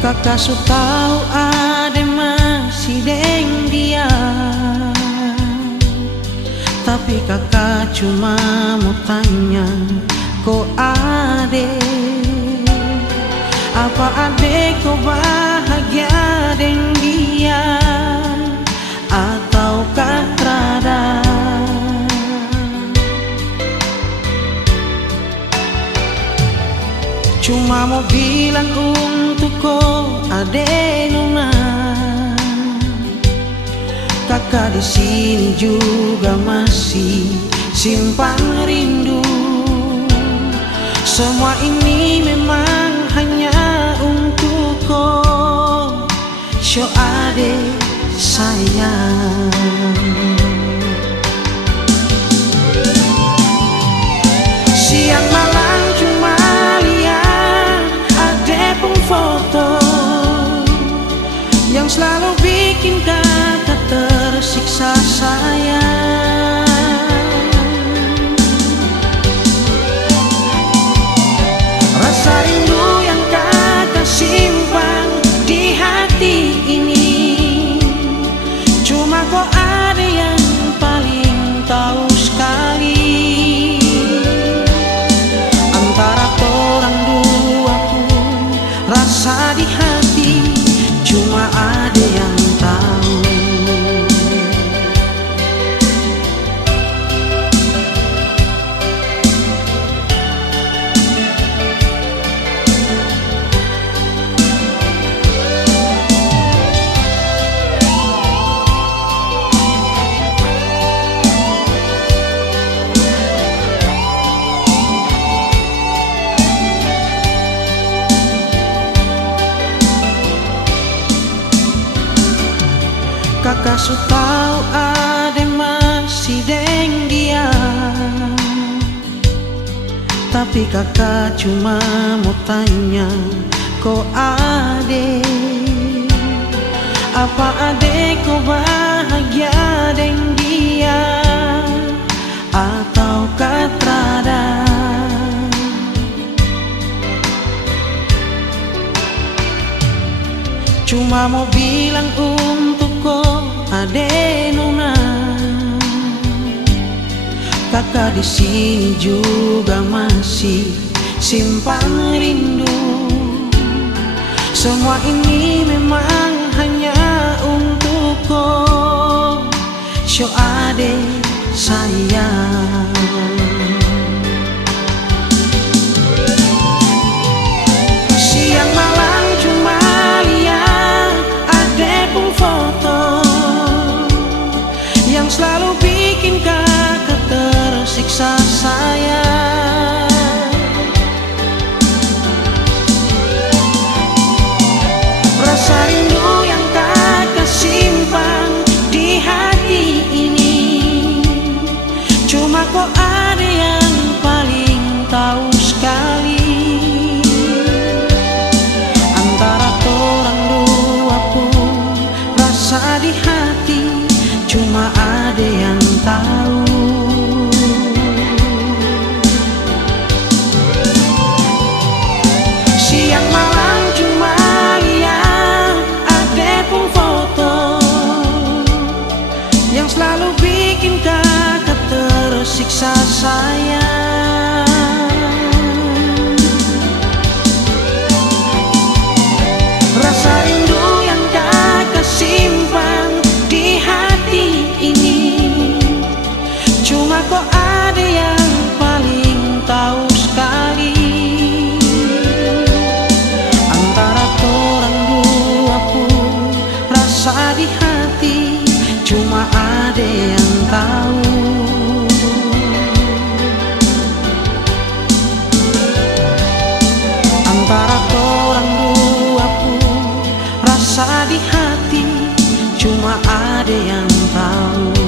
Kakak su tahu ade masih deng dia, tapi kakak cuma mau tanya, kok ade, apa ade kok bahagia deng dia atau rada? Cuma mau bilang untuk kau ade nona, kakak di sini juga masih simpan rindu. Semua ini memang hanya untuk kau, show ade sayang. Siang malam cuma lihat ade pun foto yang selalu bikin kakak tersiksa sayang. Rasa rindu yang kakak simpan di hati ini, cuma kau ada yang paling tahu sekali. Antara orang dua pun rasa di hati, cuma ada yang tahu. Kakak su tahu ade masih deng dia, tapi kakak cuma mau tanya, kok ade, apa ade kok bahagia deng dia atau rada? Cuma mau bilang untuk kau ade nona, kakak di sini juga masih simpan rindu. Semua ini memang hanya untuk kau, show ade sayang. Siang malam cuma lihat ade pun foto yang selalu bikin kakak tersiksa sayang. Rasa rindu yang kakak simpan di hati ini, cuma kau ada yang paling tahu sekali. Antara orang dua pun rasa di hati, cuma ada yang tahu. Siang malam cuma lihat ade pun foto yang selalu bikin kakak tersiksa sayang. Rasa rindu yang kakak simpan di hati ini, cuma kau ada yang paling tahu sekali. Antara orang dua pun rasa di hati, cuma ada yang tahu. Antara orang dua pun rasa di hati, cuma ada yang tahu.